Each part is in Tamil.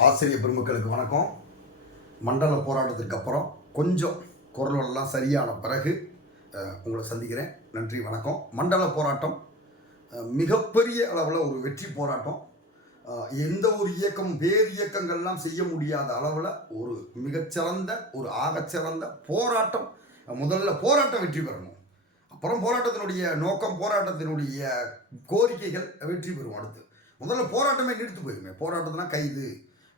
ஆசிரியர் பெருமக்களுக்கு வணக்கம். மண்டல போராட்டத்துக்கு அப்புறம் கொஞ்சம் குரலெல்லாம் சரியான பிறகு உங்களை சந்திக்கிறேன். நன்றி வணக்கம். மண்டல போராட்டம் மிகப்பெரிய அளவில் ஒரு வெற்றி போராட்டம். எந்த ஒரு இயக்கம் வேறு இயக்கங்கள்லாம் செய்ய முடியாத அளவில் ஒரு மிகச்சிறந்த ஒரு ஆகச்சிறந்த போராட்டம். முதல்ல போராட்டம் வெற்றி பெறணும். அப்புறம் போராட்டத்தினுடைய நோக்கம் போராட்டத்தினுடைய கோரிக்கைகள் வெற்றி பெறும் அடுத்து. முதல்ல போராட்டமே நிறுத்து போயிருங்க போராட்டம்னா கைது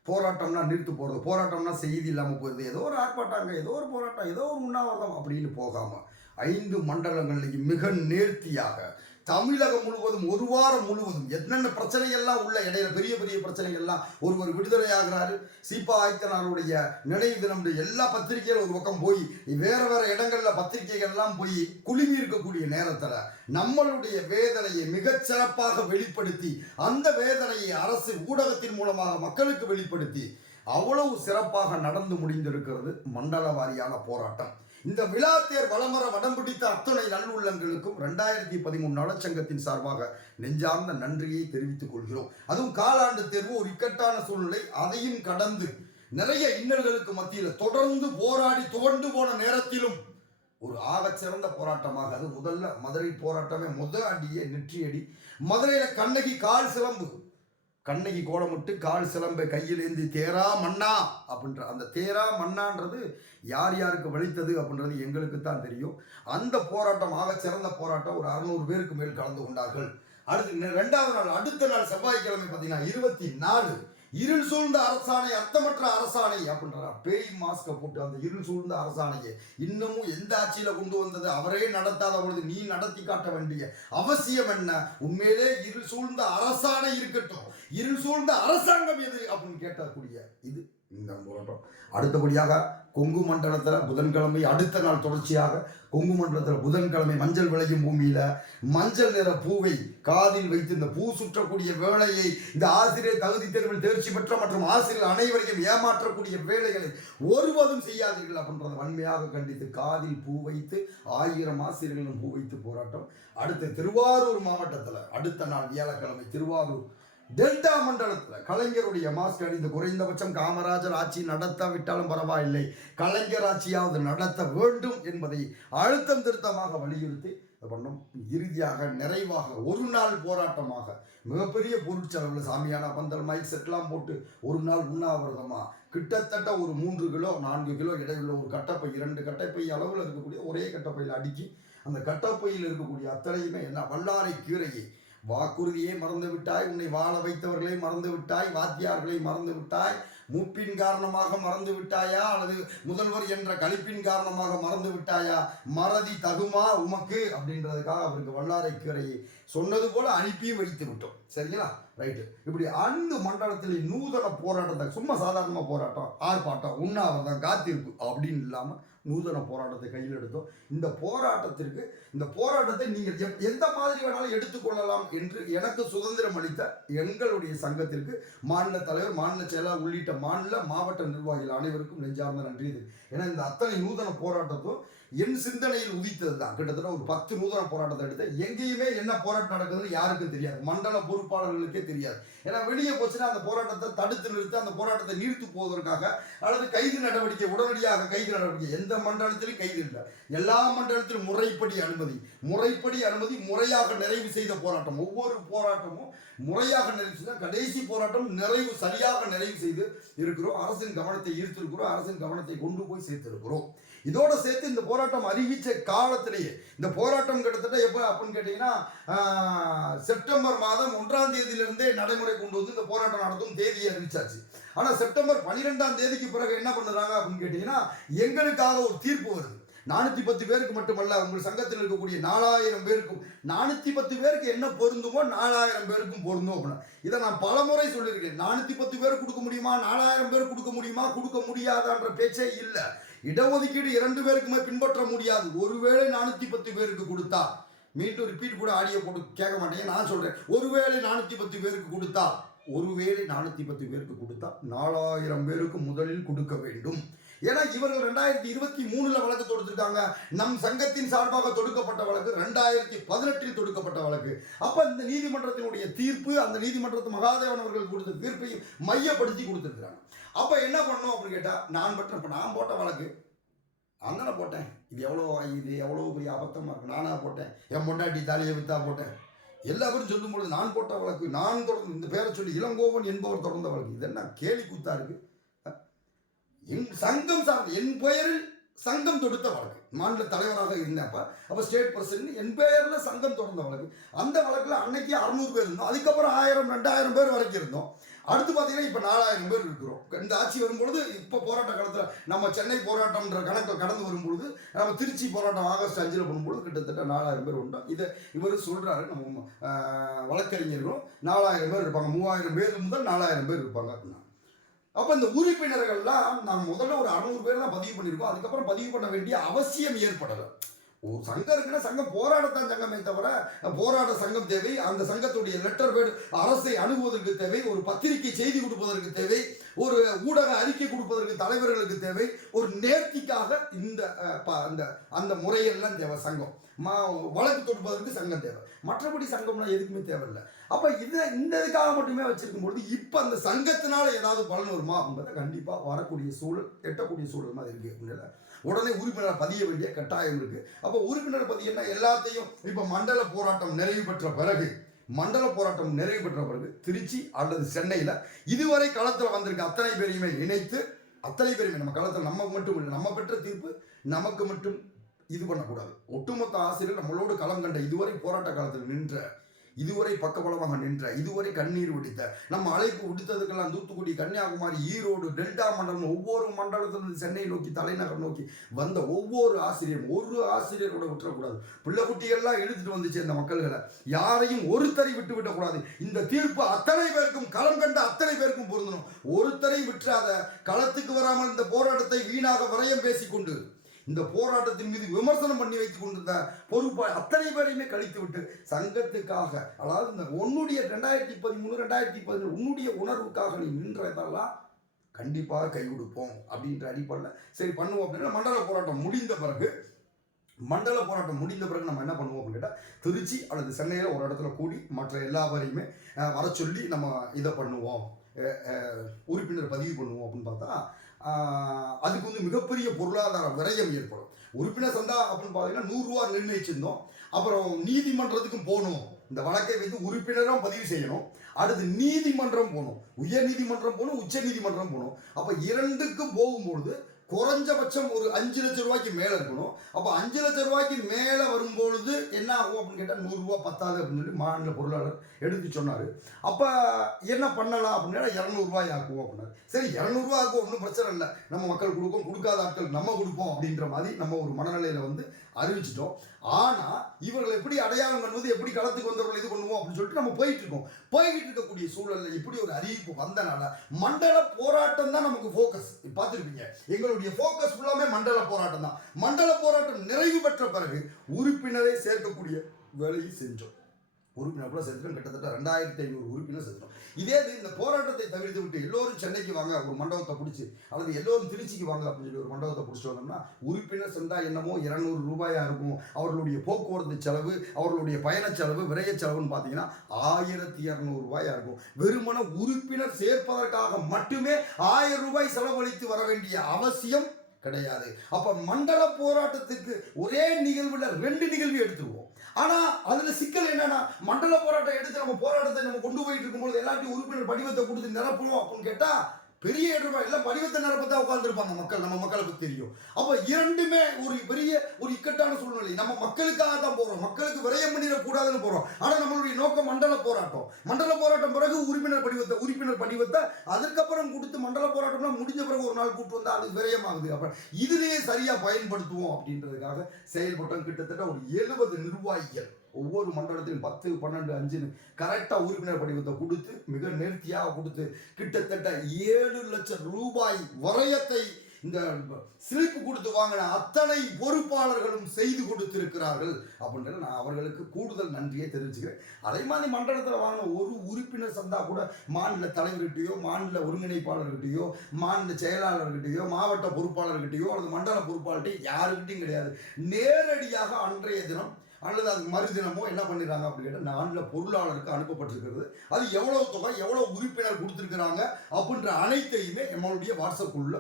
போராட்டம்னா நிறுத்து போகிறது போராட்டம்னா செய்தி இல்லாமல் போயிடுது ஏதோ ஒரு ஆர்ப்பாட்டாங்க ஏதோ ஒரு போராட்டம் ஏதோ ஒரு உண்ணாவிரதம் அப்படின்னு போகாமல் ஐந்து மண்டலங்கள்லையும் மிக நேர்த்தியாக தமிழகம் முழுவதும் ஒரு வாரம் முழுவதும் என்னென்ன பிரச்சனைகள்லாம் உள்ள இடையில பெரிய பெரிய பிரச்சனைகள்லாம் ஒருவர் விடுதலை ஆகிறாரு சீபா ஆய்த்தனாருடைய நினைவு தினம் எல்லா பத்திரிகைகளும் ஒரு பக்கம் போய் வேற வேற இடங்கள்ல பத்திரிகைகள்லாம் போய் குழுமி இருக்கக்கூடிய நேரத்துல நம்மளுடைய வேதனையை மிகச்சிறப்பாக வெளிப்படுத்தி அந்த வேதனையை அரசு ஊடகத்தின் மூலமாக மக்களுக்கு வெளிப்படுத்தி அவ்வளவு சிறப்பாக நடந்து முடிந்திருக்கிறது மண்டல வாரியான போராட்டம். இந்த விழாத்தேர் வளமர வடம் பிடித்த அத்துணை நல்லுள்ளங்களுக்கும் ரெண்டாயிரத்தி பதிமூணு நலச்சங்கத்தின் சார்பாக நெஞ்சார்ந்த நன்றியை தெரிவித்துக் கொள்கிறோம். அதுவும் காலாண்டு தேர்வு ஒரு இக்கட்டான சூழ்நிலை. அதையும் கடந்து நிறைய இன்னல்களுக்கு மத்தியில் தொடர்ந்து போராடி துவண்டு போன நேரத்திலும் ஒரு ஆகச்சிறந்த போராட்டமாக அது முதல்ல மதுரை போராட்டமே முத அடியே நெற்றியடி. மதுரையில் கண்ணகி கால் சிலம்பு. கண்ணகி கோலமிட்டு கால் சிலம்பை கையிலேந்தி தேரா மண்ணா அப்படின்ற அந்த தேரா மண்ணான்றது யார் யாருக்கு வலித்தது அப்படின்றது எங்களுக்கு தான் தெரியும். அந்த போராட்டம் ஆக சிறந்த போராட்டம் ஒரு அறுநூறு பேருக்கு மேல் கலந்து கொண்டார்கள். அடுத்து ரெண்டாவது நாள் அடுத்த நாள் செவ்வாய்க்கிழமை பார்த்தீங்கன்னா இருபத்தி நாலு இருள் சூழ்ந்த அரசாணை அர்த்தமற்ற அரசாணை அப்படின்றார். பேய் மாஸ்கை போட்டு அந்த இருள் சூழ்ந்த அரசாணையை இன்னமும் எந்த ஆட்சியில கொண்டு வந்தது? அவரே நடத்தாத பொழுது நீ நடத்தி காட்ட வேண்டிய அவசியம் என்ன? உண்மையிலே இருள் சூழ்ந்த அரசாணை இருக்கட்டும். இருள் சூழ்ந்த அரசாங்கம் எது அப்படின்னு கேட்டக்கூடிய இது இந்த போராட்டம் அடுத்தபடியாக கொங்கு மண்டலத்தில் புதன்கிழமை அடுத்த நாள் தொடர்ச்சியாக கொங்கு மண்டலத்தில் புதன்கிழமை மஞ்சள் விளையும் பூமியில் மஞ்சள் நிற பூவை காதில் வைத்து இந்த பூ சுற்றக்கூடிய வேலையை இந்த ஆசிரியர் தகுதி தேர்வில் தேர்ச்சி பெற்ற மற்றும் ஆசிரியர் அனைவரையும் ஏமாற்றக்கூடிய வேலைகளை ஒருவதும் செய்யாதீர்கள் அப்படின்றத வன்மையாக கண்டித்து காதில் பூ வைத்து ஆயிரம் ஆசிரியர்களும் பூ வைத்து போராட்டம். அடுத்த திருவாரூர் மாவட்டத்தில் அடுத்த நாள் வியாழக்கிழமை திருவாரூர் டெல்டா மண்டலத்தில் கலைஞருடைய மாஸ்க் அணிந்து குறைந்தபட்சம் காமராஜர் ஆட்சி நடத்த விட்டாலும் பரவாயில்லை. கலைஞர் ஆட்சியாவது நடத்த வேண்டும் என்பதை அழுத்தம் திருத்தமாக வலியுறுத்தி பண்ணோம் இறுதியாக நிறைவாக ஒரு நாள் போராட்டமாக மிகப்பெரிய பொருட்செலவில் சாமியான பந்தல் மைக் செட்லாம் போட்டு ஒரு நாள் உண்ணாவிரதமாக கிட்டத்தட்ட ஒரு மூன்று கிலோ நான்கு கிலோ இடையுள்ள ஒரு கட்டப்பை இரண்டு கட்டைப்பை அளவில் இருக்கக்கூடிய ஒரே கட்டப்பையில் அடுக்கி அந்த கட்டப்பையில் இருக்கக்கூடிய அத்தனையுமே என்ன வல்லாரை கீரையை வாக்குறுதியை மறந்து விட்டாய் உன்னை வாழ வைத்தவர்களை மறந்து விட்டாய் வாத்தியார்களை மறந்து விட்டாய் மூப்பின் காரணமாக மறந்து விட்டாயா அல்லது முதல்வர் என்ற கழிப்பின் காரணமாக மறந்து விட்டாயா மறதி தகுமா உமக்கு? அப்படின்றதுக்காக அவருக்கு வல்லாரை சொன்னது போல அனுப்பியும் வைத்து விட்டோம். சரிங்களா? ரைட்டு இப்படி அந்த மண்டலத்தில் நூதன போராட்டத்தை சும்மா சாதாரணமாக போராட்டம் ஆர்ப்பாட்டம் உண்ணாவிரதம் காத்திருப்பு அப்படின்னு இல்லாமல் நூதன போராட்டத்தை கையில் எடுத்தோம். இந்த போராட்டத்திற்கு இந்த போராட்டத்தை நீங்கள் எப்- எந்த மாதிரி வேணாலும் எடுத்துக்கொள்ளலாம் என்று எனக்கு சுதந்திரம் அளித்த எங்களுடைய சங்கத்திற்கு மாநில தலைவர் மாநில செயலாளர் உள்ளிட்ட மாநில மாவட்ட நிர்வாகிகள் அனைவருக்கும் நெஞ்சார்ந்த நன்றி இது. ஏன்னா இந்த அத்தனை நூதன போராட்டத்தும் என் சிந்தனையில் உதித்தது தான் கிட்டத்தட்ட ஒரு பத்து நூதன போராட்டத்தை எடுத்து எங்கேயுமே என்ன போராட்டம் நடக்குதுன்னு யாருக்கும் தெரியாது. மண்டல பொறுப்பாளர்களுக்கே தெரியாது. ஏன்னா வெளியே போச்சுன்னா அந்த போராட்டத்தை தடுத்து நிறுத்த அந்த போராட்டத்தை நீர்த்து போவதற்காக அல்லது கைது நடவடிக்கை உடனடியாக கைது நடவடிக்கை. எந்த மண்டலத்திலும் கைது இல்லை. எல்லா மண்டலத்திலும் முறைப்படி அனுமதி. முறைப்படி அனுமதி முறையாக நிறைவு செய்த போராட்டம். ஒவ்வொரு போராட்டமும் முறையாக நிறைவு செய்த கடைசி போராட்டம் நிறைவு சரியாக நிறைவு செய்து இருக்கிறோம். அரசின் கவனத்தை ஈர்த்திருக்கிறோம். அரசின் கவனத்தை கொண்டு போய் சேர்த்திருக்கிறோம். இதோட சேர்த்து இந்த போராட்டம் அறிவித்த காலத்திலேயே இந்த போராட்டம் கிட்டத்தட்ட எப்போ அப்படின்னு கேட்டிங்கன்னா செப்டம்பர் மாதம் ஒன்றாம் தேதியிலிருந்தே நடைமுறை கொண்டு வந்து இந்த போராட்டம் நடத்தும் தேதியை அறிவிச்சாச்சு. ஆனால் செப்டம்பர் பன்னிரெண்டாம் தேதிக்கு பிறகு என்ன பண்ணுறாங்க அப்படின்னு கேட்டிங்கன்னா எங்களுக்காக ஒரு தீர்ப்பு வருது. நானூற்றி பத்து பேருக்கு மட்டுமல்ல உங்கள் சங்கத்தில் இருக்கக்கூடிய நாலாயிரம் பேருக்கும் நானூற்றி பத்து பேருக்கு என்ன பொருந்துமோ நாலாயிரம் பேருக்கும் பொருந்தும் அப்படின்னா. இதை நான் பலமுறை சொல்லியிருக்கேன். நானூற்றி பத்து பேருக்கு கொடுக்க முடியுமா? நாலாயிரம் பேருக்கு கொடுக்க முடியுமா? கொடுக்க முடியாதான்ற பேச்சே இல்லை. இடஒதுக்கீடு இரண்டு பேருக்குமே பின்பற்ற முடியாது. ஒருவேளை நானூற்றி பத்து பேருக்கு கொடுத்தா மீண்டும் ரிப்பீட் கூட ஆடியோ போட்டு கேட்க மாட்டேங்க நான் சொல்கிறேன் ஒருவேளை நானூற்றி பத்து பேருக்கு கொடுத்தா ஒருவேளை நானூற்றி பத்து பேருக்கு கொடுத்தா நாலாயிரம் பேருக்கு முதலில் கொடுக்க வேண்டும். ஏன்னா இவர்கள் ரெண்டாயிரத்தி இருபத்தி மூணுல வழக்கு தொடுத்திருக்காங்க. நம் சங்கத்தின் சார்பாக தொடுக்கப்பட்ட வழக்கு ரெண்டாயிரத்தி பதினெட்டில் தொடுக்கப்பட்ட வழக்கு. அப்ப இந்த நீதிமன்றத்தினுடைய தீர்ப்பு அந்த நீதிமன்றத்து மகாதேவன் அவர்கள் கொடுத்த தீர்ப்பையும் மையப்படுத்தி கொடுத்திருக்கிறாங்க. அப்ப என்ன பண்ணணும் அப்படின்னு கேட்டா நான் பற்ற இப்ப நான் போட்ட வழக்கு. அங்கன போட்டேன். இது எவ்வளோ இது எவ்வளோ பெரிய அபத்தமாக இருக்கு. நானாக போட்டேன். என் பொண்டாட்டி தாலியை வித்தா போட்டேன். எல்லாரும் சொல்லும்பொழுது நான் போட்ட வழக்கு நான் தொடர்ந்து இந்த பேரை சொல்லி இளங்கோவன் என்பவர் தொடர்ந்த வழக்கு. இது என்ன கேலி கூத்தா இருக்குது என் சங்கம் சார்ந்த என் பெயரில் சங்கம் தொடுத்த வழக்கு. மாநில தலைவராக இருந்தப்ப அப்போ ஸ்டேட் பிரசிடென்ட் என் பெயரில் சங்கம் தொடர்ந்த வழக்கு. அந்த வழக்கில் அன்னைக்கு அறுநூறு பேர் இருந்தோம். அதுக்கப்புறம் ஆயிரம் ரெண்டாயிரம் பேர் வரைக்கும் இருந்தோம். அடுத்து பார்த்தீங்கன்னா இப்போ நாலாயிரம் பேர் இருக்கிறோம். இந்த ஆட்சி வரும்பொழுது இப்போ போராட்ட காலத்தில் நம்ம சென்னை போராட்டம்ன்ற கணக்கை கடந்து வரும்பொழுது நம்ம திருச்சி போராட்டம் ஆகஸ்ட் அஞ்சில் பண்ணும்பொழுது கிட்டத்தட்ட நாலாயிரம் பேர் உண்டோம் இதை இவர் சொல்கிறாரு நம்ம வழக்கறிஞர்களும் நாலாயிரம் பேர் இருப்பாங்க. மூவாயிரம் பேர் முதல் நாலாயிரம் பேர் இருப்பாங்க அப்படின்னா. அப்போ இந்த உறுப்பினர்கள்லாம் நான் முதல்ல ஒரு அறுநூறு பேர் தான் பதிவு பண்ணியிருக்கோம். அதுக்கப்புறம் பதிவு பண்ண வேண்டிய அவசியம் ஏற்படலை. ஒரு சங்கம் இருக்குன்னா சங்கம் போராடத்தான் சங்கமே தவிர போராட சங்கம் தேவை. அந்த சங்கத்துடைய லெட்டர் பேடு அரசை அணுகுவதற்கு தேவை. ஒரு பத்திரிகை செய்தி கொடுப்பதற்கு தேவை. ஒரு ஊடக அறிக்கை கொடுப்பதற்கு தலைவர்களுக்கு தேவை. ஒரு நேர்த்திக்காக இந்த ப- அந்த அந்த முறையெல்லாம் தேவை சங்கம். மா வழக்கு தொடுப்பதற்கு சங்கம் தேவை. மற்றபடி சங்கம்னா எதுக்குமே தேவையில்லை. அப்போ இதை இந்த இதுக்காக மட்டுமே வச்சிருக்கும் பொழுது இப்போ அந்த சங்கத்தினால ஏதாவது பலன் வருமா? என்பதை கண்டிப்பாக வரக்கூடிய சூழல் எட்டக்கூடிய சூழல் மாதிரி இருக்குது அப்படின்னா உடனே உறுப்பினர் பதிய வேண்டிய கட்டாயம் இருக்கு. அப்போ உறுப்பினர் பதியன்னா எல்லாத்தையும் இப்போ மண்டல போராட்டம் நிறைவு பெற்ற பிறகு மண்டல போராட்டம் நிறைவு பெற்ற பிறகு திருச்சி அல்லது சென்னையில் இதுவரை களத்தில் வந்திருக்க அத்தனை பேரையுமே இணைத்து அத்தனை பேருமே நம்ம களத்தில் நம்ம மட்டும் இல்லை நம்ம பெற்ற தீர்ப்பு நமக்கு மட்டும் இது பண்ணக்கூடாது. ஒட்டுமொத்த ஆசிரியர் நம்மளோடு களம் கண்ட இதுவரை போராட்ட காலத்தில் நின்ற இதுவரை பக்கபலமாக நின்ற இதுவரை கண்ணீர் விடித்த நம்ம அழைப்பு விடுத்ததுக்கெல்லாம் தூத்துக்குடி கன்னியாகுமரி ஈரோடு டெல்டா மண்டலம் ஒவ்வொரு மண்டலத்திலிருந்து சென்னை நோக்கி தலைநகர் நோக்கி வந்த ஒவ்வொரு ஆசிரியரும் ஒரு ஆசிரியரோட விட்டுறக்கூடாது. பிள்ளை குட்டிகள்லாம் வந்துச்சு இந்த மக்கள்களை. யாரையும் ஒருத்தரை விட்டு விடக்கூடாது. இந்த தீர்ப்பு அத்தனை பேருக்கும் களம் கண்ட அத்தனை பேருக்கும் பொருந்தணும். ஒருத்தரை விட்டுறாத களத்துக்கு வராமல் இந்த போராட்டத்தை வீணாக வரையம் பேசிக்கொண்டு இந்த போராட்டத்தின் மீது விமர்சனம் பண்ணி வைத்துக் கொண்டிருந்த பொறுப்பை அத்தனை பேரையுமே கழித்து விட்டு சங்கத்துக்காக அதாவது இந்த உன்னுடைய ரெண்டாயிரத்தி பதிமூணு ரெண்டாயிரத்தி பதினேழு உன்னுடைய உணர்வுக்காக நீ நின்றதெல்லாம் கண்டிப்பாக கை கொடுப்போம் அப்படின்ற அடிப்படையில். சரி பண்ணுவோம் அப்படின்னா மண்டல போராட்டம் முடிந்த பிறகு மண்டல போராட்டம் முடிந்த பிறகு நம்ம என்ன பண்ணுவோம் அப்படின்னு கேட்டால் திருச்சி அல்லது சென்னையில் ஒரு இடத்துல கூடி மற்ற எல்லாவரையுமே வர சொல்லி நம்ம இதை பண்ணுவோம் உறுப்பினர் பதிவு பண்ணுவோம் அப்படின்னு பார்த்தா அதுக்கு வந்து மிகப்பெரிய பொருளாதார விரயம் ஏற்படும். உறுப்பினர் சந்தா அப்படின்னு பார்த்தீங்கன்னா நூறுரூவா நிர்ணயிச்சிருந்தோம். அப்புறம் நீதிமன்றத்துக்கும் போகணும். இந்த வழக்கை வைத்து உறுப்பினரும் பதிவு செய்யணும். அடுத்து நீதிமன்றம் போகணும். உயர் நீதிமன்றம் போகணும் உச்ச நீதிமன்றம் போகணும். அப்போ இரண்டுக்கும் போகும்பொழுது குறைஞ்சபட்சம் ஒரு அஞ்சு லட்ச ரூபாய்க்கு மேலே இருக்கணும். அப்போ அஞ்சு லட்ச ரூபாய்க்கு மேலே வரும்பொழுது என்ன ஆகும் அப்படின்னு கேட்டால் நூறுரூவா பத்தாது அப்படின்னு சொல்லி மாநில பொருளாளர் எடுத்து சொன்னார். அப்போ என்ன பண்ணலாம் அப்படின்னா இரநூறுவாய் ஆக்குவோம் அப்படின்னாரு. சரி இரநூறுவா ஆக்குவோம் ஒன்றும் பிரச்சனை இல்லை. நம்ம மக்கள் கொடுப்போம் கொடுக்காத ஆட்கள் நம்ம கொடுப்போம் அப்படின்ற மாதிரி நம்ம ஒரு மனநிலையில் வந்து அறிவிச்சிட்டோம். ஆனால் இவர்கள் எப்படி அடையாளம் பண்ணுவது எப்படி களத்துக்கு வந்தவர்கள் இது பண்ணுவோம் அப்படின்னு சொல்லிட்டு நம்ம போயிட்டு இருக்கோம் போய்கிட்டு இருக்கக்கூடிய சூழலில் இப்படி ஒரு அறிவிப்பு வந்தனால மண்டல போராட்டம் தான் நமக்கு ஃபோக்கஸ் பார்த்துருப்பீங்க எங்களுடைய ஃபோக்கஸ் ஃபுல்லாமே மண்டல போராட்டம் தான். மண்டல போராட்டம் நிறைவு பெற்ற பிறகு உறுப்பினரை சேர்க்கக்கூடிய வேலையை செஞ்சோம். உறுப்பினர் கூட கிட்டத்தட்ட ரெண்டாயிரத்தி ஐநூறு உறுப்பினர் சேர்த்துட்டோம் இதே இது இந்த போராட்டத்தை தவிர்த்து விட்டு எல்லோரும் சென்னைக்கு வாங்க ஒரு மண்டபத்தை பிடிச்சி அல்லது எல்லோரும் திருச்சிக்கு வாங்க அப்படின்னு சொல்லி ஒரு மண்டபத்தை பிடிச்சிட்டு வந்தோம்னா உறுப்பினர் சென்றால் என்னமோ இரநூறு ரூபாயாக இருக்கும். அவர்களுடைய போக்குவரத்து செலவு அவர்களுடைய பயண செலவு விரைய செலவுன்னு பார்த்தீங்கன்னா ஆயிரத்தி இரநூறுபாயா இருக்கும். வெறுமன உறுப்பினர் சேர்ப்பதற்காக மட்டுமே ஆயிரம் ரூபாய் செலவழித்து வர வேண்டிய அவசியம் கிடையாது. அப்போ மண்டல போராட்டத்துக்கு ஒரே நிகழ்வில் ரெண்டு நிகழ்வு எடுத்துருவோம். ஆனா அதுல சிக்கல் என்னன்னா மண்டல போராட்டம் எடுத்து நம்ம போராட்டத்தை நம்ம கொண்டு போயிட்டு இருக்கும்போது எல்லாத்தையும் உறுப்பினர் படிவத்தை கொடுத்து நிரப்புவோம் அப்படின்னு கேட்டா பெரிய இடமா எல்லாம் படிவத்தை நடப்பதா உட்கார்ந்துருப்பாங்க மக்கள் நம்ம மக்களுக்கு தெரியும். அப்ப இரண்டுமே ஒரு பெரிய ஒரு இக்கட்டான சூழ்நிலை. நம்ம மக்களுக்காக தான் போறோம். மக்களுக்கு விரயம் பண்ணிடக்கூடாதுன்னு போறோம். ஆனா நம்மளுடைய நோக்கம் மண்டல போராட்டம். மண்டல போராட்டம் பிறகு உறுப்பினர் படிவத்தை உறுப்பினர் படிவத்தை அதுக்கப்புறம் கொடுத்து மண்டல போராட்டம்லாம் முடிஞ்ச பிறகு ஒரு நாள் கூட்டு வந்தா அது விரயமாகுது. அப்புறம் இதுலயே சரியா பயன்படுத்துவோம் அப்படின்றதுக்காக செயல்பட்டோம். கிட்டத்தட்ட ஒரு எழுபது நிர்வாகிகள். ஒவ்வொரு மண்டலத்திலும் பத்து பன்னெண்டு அஞ்சுன்னு கரெக்டாக உறுப்பினர் படிவத்தை கொடுத்து மிக நேர்த்தியாக கொடுத்து கிட்டத்தட்ட ஏழு லட்சம் ரூபாய் வரையத்தை இந்த சிலிப்பு கொடுத்து வாங்கின அத்தனை பொறுப்பாளர்களும் செய்து கொடுத்திருக்கிறார்கள் அப்படின்றத நான் அவர்களுக்கு கூடுதல் நன்றியை தெரிவிச்சுக்கிறேன். அதே மாதிரி மண்டலத்தில் வாங்கின ஒரு உறுப்பினர் சந்தா கூட மாநில தலைவர்கிட்டயோ மாநில ஒருங்கிணைப்பாளர்கிட்டயோ மாநில செயலாளர்கிட்டயோ மாவட்ட பொறுப்பாளர்கிட்டயோ அல்லது மண்டல பொறுப்பாளர்கிட்டயோ யாருக்கிட்டையும் கிடையாது. நேரடியாக அன்றைய தினம் அல்லது அது மறுதினமோ என்ன பண்ணிடுறாங்க அப்படின்னு கேட்டால் நாளில் பொருளாளருக்கு அனுப்பப்பட்டிருக்கிறது. அது எவ்வளோ தொகை எவ்வளோ உறுப்பினர் கொடுத்துருக்குறாங்க அப்படின்ற அனைத்தையுமே நம்மளுடைய வாட்ஸ்அப்புள்ள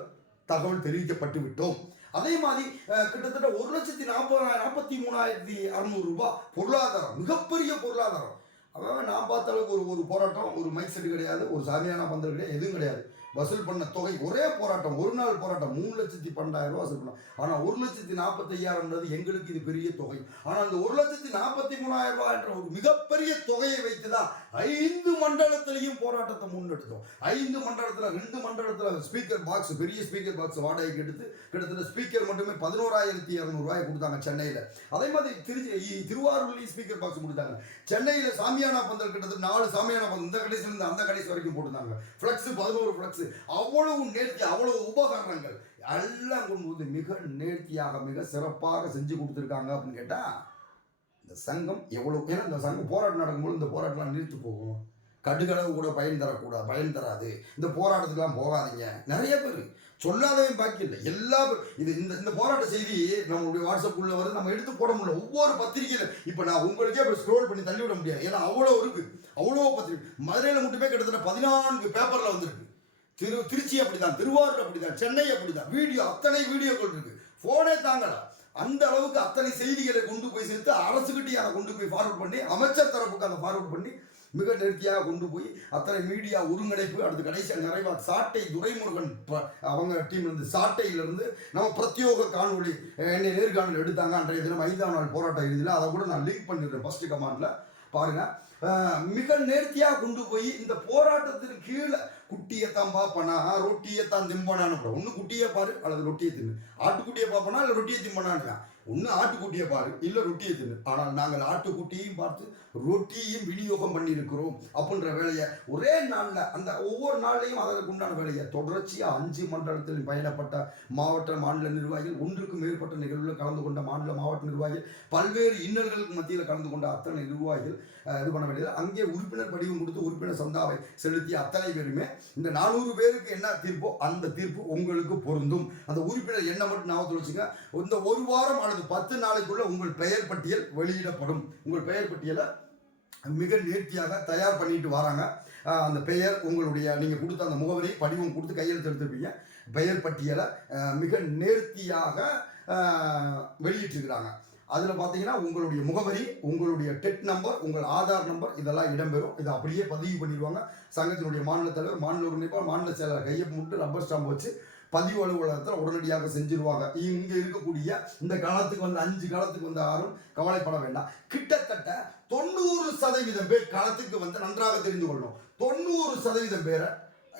தகவல் தெரிவிக்கப்பட்டு விட்டோம். அதே மாதிரி கிட்டத்தட்ட ஒரு லட்சத்தி நாற்பதாயிரம் நாற்பத்தி மூணாயிரத்தி அறநூறு ரூபாய் பொருளாதாரம் மிகப்பெரிய பொருளாதாரம். அதாவது நான் பார்த்த அளவுக்கு ஒரு ஒரு போராட்டம் ஒரு மைக் செட் கிடையாது ஒரு சாமியான பந்தல் கிடையாது எதுவும் கிடையாது. வசூல் பண்ண தொகை ஒரே போராட்டம் ஒரு நாள் போராட்டம். மூணு லட்சத்தி பன்னெண்டாயிரம் ரூபா வசூல் பண்ணோம் ஆனால் ஒரு லட்சத்தி நாற்பத்தையாயிரம்ன்றது எங்களுக்கு இது பெரிய தொகை. ஆனால் அந்த ஒரு லட்சத்தி நாற்பத்தி மூணாயிரம் ரூபாய் என்ற ஒரு மிகப்பெரிய தொகையை வைத்து தான் ஐந்து மண்டலத்திலையும் போராட்டத்தை முன்னெடுத்தோம். ஐந்து மண்டலத்தில் ரெண்டு மண்டலத்தில் ஸ்பீக்கர் பாக்ஸ் பெரிய ஸ்பீக்கர் பாக்ஸ் வாடகைக்கு எடுத்து கிட்டத்தட்ட ஸ்பீக்கர் மட்டுமே பதினோராயிரத்தி இரநூறுவாய் கொடுத்தாங்க சென்னையில். அதே மாதிரி திருச்சி திருவாரூர்லேயும் ஸ்பீக்கர் பாக்ஸ் கொடுத்தாங்க. சென்னையில் சாமியானா பந்தல் கிட்டத்தட்ட நாலு சாமியானா பந்தல் இந்த கடைசியிலேருந்து அந்த கடைசி வரைக்கும் போட்டுருந்தாங்க. ஃப்ளக்ஸ் பதினோரு ஃப்ளக்ஸ் அவ்வளவு நேர்த்தி அவ்வளவு உபகரணங்கள். எல்லாம் கொண்டு வந்து மிக நேர்த்தியாக மிக சிறப்பாக செஞ்சு கொடுத்துருக்காங்க அப்படின்னு கேட்டால் இந்த சங்கம் எவ்வளோ ஏன்னா இந்த சங்கம் போராட்டம் நடக்கும்போது இந்த போராட்டம்லாம் நிறுத்து போகும். கடுகளவு கூட பயன் தரக்கூடாது பயன் தராது. இந்த போராட்டத்துக்குலாம் போகாதீங்க. நிறைய பேர். சொல்லாதவன் பாக்கி இல்லை. எல்லா பேர் இது இந்த இந்த போராட்ட செய்தி நம்மளுடைய வாட்ஸ்அப்புள்ள வந்து நம்ம எடுத்து போட முடியல. ஒவ்வொரு பத்திரிகையில இப்போ நான் உங்களுக்கே இப்போ ஸ்க்ரோல் பண்ணி தள்ளி விட முடியாது. ஏன்னா அவ்வளோ இருக்குது அவ்வளோ பத்திரிகை. மதுரையில் மட்டுமே கிட்டத்தட்ட பதினான்கு பேப்பரில் வந்திருக்கு. திரு திருச்சி அப்படிதான் திருவாரூர் அப்படிதான் சென்னை அப்படிதான். வீடியோ அத்தனை வீடியோக்கள் இருக்கு. போனே தாங்கடா அந்த அளவுக்கு அத்தனை செய்திகளை கொண்டு போய் சேர்த்து அரசுகிட்டே அதை கொண்டு போய் ஃபார்வர்ட் பண்ணி அமைச்சர் தரப்புக்கு அதை ஃபார்வர்ட் பண்ணி மிக நெருக்கியாக கொண்டு போய் அத்தனை மீடியா ஒருங்கிணைப்பு அடுத்து கடைசியாக நிறைவா சாட்டை துரைமுருகன் அவங்க டீம் இருந்து சாட்டையிலிருந்து நம்ம பிரத்யோக காணொளி என்னை நேர்காணல் எடுத்தாங்க. அன்றைய தினம் ஐந்தாம் நாள் போராட்டம் எழுதியில் அதை கூட நான் லீக் பண்ணிடுறேன் ஃபர்ஸ்ட் கமாண்டில் பாருங்கள் மிக நேர்த்தியாக கொண்டு போய் இந்த போராட்டத்தின் கீழே குட்டியத்தான் பார்ப்பனா? ரொட்டியைத்தான் திம்பனான்னு கூட. ஒன்று குட்டியை பாரு அல்லது ரொட்டியை தின்னு. ஆட்டுக்குட்டியை பார்ப்பனா இல்லை ரொட்டியை திம்பனான்னு ஒன்று ஆட்டுக்குட்டியை பாரு இல்லை ரொட்டியை தின்னு. ஆனால் நாங்கள் ஆட்டுக்குட்டியையும் பார்த்து ரொட்டியையும் விநியோகம் பண்ணியிருக்கிறோம் அப்படின்ற வேலையை ஒரே நாளில் அந்த ஒவ்வொரு நாள்லையும் அதற்கு உண்டான வேலையை தொடர்ச்சியாக அஞ்சு மண்டலத்தில் பயணப்பட்ட மாவட்ட மாநில நிர்வாகிகள் ஒன்றுக்கும் மேற்பட்ட நிகழ்வுகளில் கலந்து கொண்ட மாநில மாவட்ட நிர்வாகிகள் பல்வேறு இன்னல்களுக்கு மத்தியில் கலந்து கொண்ட அத்தனை நிர்வாகிகள் இது பண்ண வேண்டியது. அங்கே உறுப்பினர் படிவம் கொடுத்து உறுப்பினர் சந்தாவை செலுத்திய அத்தனை பேருமே இந்த நானூறு பேருக்கு என்ன தீர்ப்போ அந்த தீர்ப்பு உங்களுக்கு பொருந்தும். அந்த உறுப்பினர் என்ன மட்டும் ஞாபகத்தில் வச்சுங்க இந்த ஒரு வாரம் அல்லது பத்து நாளைக்குள்ள உங்கள் பெயர் பட்டியல் வெளியிடப்படும். உங்கள் பெயர் பட்டியலை மிக நேர்த்தியாக தயார் பண்ணிட்டு வராங்க. அந்த பெயர் உங்களுடைய நீங்கள் கொடுத்த அந்த முகவரி படிவம் கொடுத்து கையெழுத்து எடுத்துருப்பீங்க. பெயர் பட்டியலை மிக நேர்த்தியாக வெளியிட்டிருக்கிறாங்க. அதில் பார்த்தீங்கன்னா உங்களுடைய முகவரி உங்களுடைய டெட் நம்பர் உங்கள் ஆதார் நம்பர் இதெல்லாம் இடம்பெறும். இதை அப்படியே பதிவு பண்ணிடுவாங்க. சங்கத்தினுடைய மாநில தலைவர் மாநில ஒருங்கிணைப்பாளர் மாநில செயலர் கையை விட்டு ரப்பர் ஸ்டாம்ப் வச்சு பதிவு அலுவலகத்தில் உடனடியாக செஞ்சிருவாங்க. இங்கே இருக்கக்கூடிய இந்த காலத்துக்கு வந்த அஞ்சு காலத்துக்கு வந்து யாரும் கவலைப்பட வேண்டாம். கிட்டத்தட்ட தொண்ணூறு சதவீதம் பேர் காலத்துக்கு வந்து நன்றாக தெரிந்து கொள்ளணும். தொண்ணூறு சதவீதம் பேரை